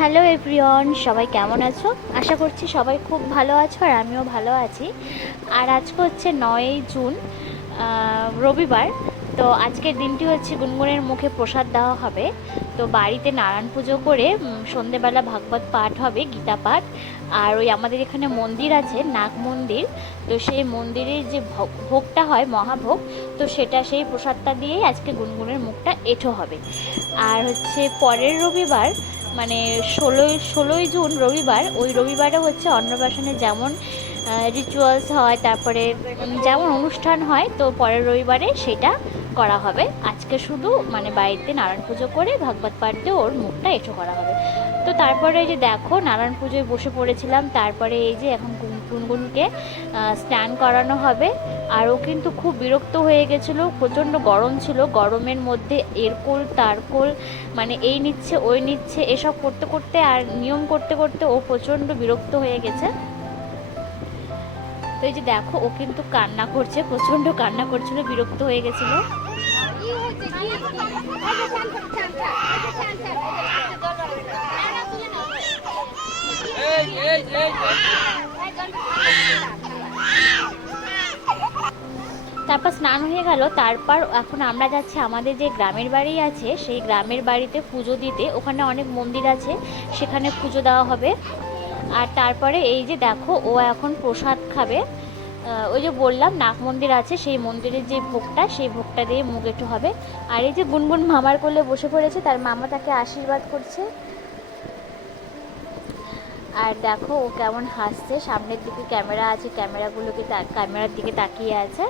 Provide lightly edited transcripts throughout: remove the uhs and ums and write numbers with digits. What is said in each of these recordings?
Hello everyone, সবাই কেমন আছো? আশা করছি সবাই খুব ভালো আছো আর আমিও ভালো আছি। আর আজকে হচ্ছে 9ই জুন, রবিবার। তো আজকের দিনটি হচ্ছে গুনগুনের মুখে প্রসাদ দেওয়া হবে। তো বাড়িতে নারায়ণ পুজো করে সন্ধেবেলা ভাগবত পাঠ হবে, গীতা পাঠ। আর ওই আমাদের এখানে মন্দির আছে, নাগ মন্দির। তো সেই মন্দিরের যে ভোগটা হয় মহাভোগ, তো সেটা সেই প্রসাদটা দিয়েই আজকে গুনগুনের মুখটা এঁঠো হবে। আর হচ্ছে পরের রবিবার, মানে ষোলোই জুন রবিবার, ওই রবিবারে হচ্ছে অন্নপ্রাশনে যেমন রিচুয়ালস হয়, তারপরে যেমন অনুষ্ঠান হয়, তো পরের রবিবারে সেটা করা হবে। আজকে শুধু মানে বাড়িতে নারায়ণ পুজো করে ভাগবত পাঠ দিয়ে ওর মুখটা এঁঠো করা হবে। তো তারপরে এই যে দেখো নারায়ণ পুজোয় বসে পড়েছিলাম, তারপরে এই যে এখন গুনগুনকে স্নান করানো হবে। আর ও কিন্তু খুব বিরক্ত হয়ে গেছিলো, প্রচণ্ড গরম ছিল, গরমের মধ্যে এরকোল তারকোল, মানে এই নিচ্ছে ওই নিচ্ছে, এসব করতে করতে আর নিয়ম করতে করতে ও প্রচণ্ড বিরক্ত হয়ে গেছে। তো এই যে দেখো ও কিন্তু কান্না করছে, প্রচণ্ড কান্না করছিল, বিরক্ত হয়ে গেছিলো। তারপর স্নান হয়ে গেল, তারপর এখন আমরা যাচ্ছি আমাদের যে গ্রামের বাড়ি আছে সেই গ্রামের বাড়িতে পুজো দিতে। ওখানে অনেক মন্দির আছে, সেখানে পুজো দেওয়া হবে। আর তারপরে এই যে দেখো ও এখন প্রসাদ খাবে। ওই যে বললাম নাগ মন্দির আছে, সেই মন্দিরের যে ভোগটা, সেই ভোগটা দিয়ে মুখ একটু হবে। আর এই যে গুনগুন মামার কোলে বসে পড়েছে, তার মামা তাকে আশীর্বাদ করছে। আর দেখো ও কেমন হাসছে, সামনের দিকে ক্যামেরা আছে, ক্যামেরার দিকে তাকিয়ে আছে।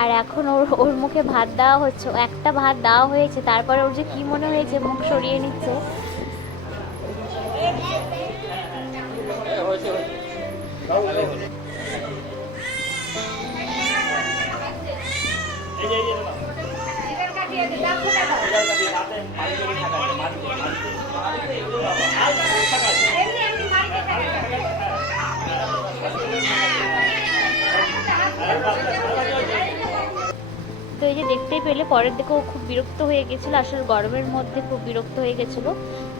আর এখন ওর মুখে ভাত দেওয়া হচ্ছে, একটা ভাত দেওয়া হয়েছে, তারপরে ওর যে কি মনে হয়েছে, মুখ সরিয়ে নিচ্ছে। তো এই যে দেখতেই পেলে পরের দিকে ও খুব বিরক্ত হয়ে গেছিলো, আসলে গরমের মধ্যে খুব বিরক্ত হয়ে গেছিলো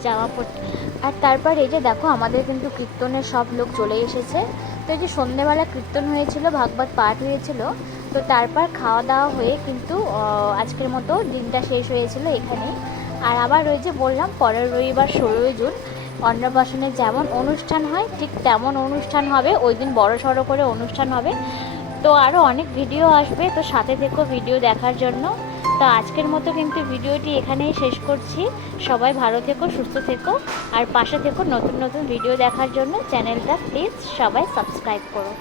জামা পরতে। আর তারপর এই যে দেখো আমাদের কিন্তু কীর্তনের সব লোক চলে এসেছে। তো এই যে সন্ধ্যেবেলা কীর্তন হয়েছিল, ভাগবত পাঠ হয়েছিল। তো তারপর খাওয়া দাওয়া হয়ে কিন্তু আজকের মতো দিনটা শেষ হয়েছিল এখানেই। আর আবার ওই যে বললাম পরের রবিবার 16ই জুন অন্নপ্রাশনের যেমন অনুষ্ঠান হয় ঠিক তেমন অনুষ্ঠান হবে, ওই দিন বড় সড়ো করে অনুষ্ঠান হবে। তো আরও অনেক ভিডিও আসবে, তো সাথে থেকো ভিডিও দেখার জন্য। তো আজকের মতো কিন্তু ভিডিওটি এখানেই শেষ করছি। সবাই ভালো থেকো, সুস্থ থেকো, আর পাশে থেকো নতুন নতুন ভিডিও দেখার জন্য। চ্যানেলটা প্লিজ সবাই সাবস্ক্রাইব করো।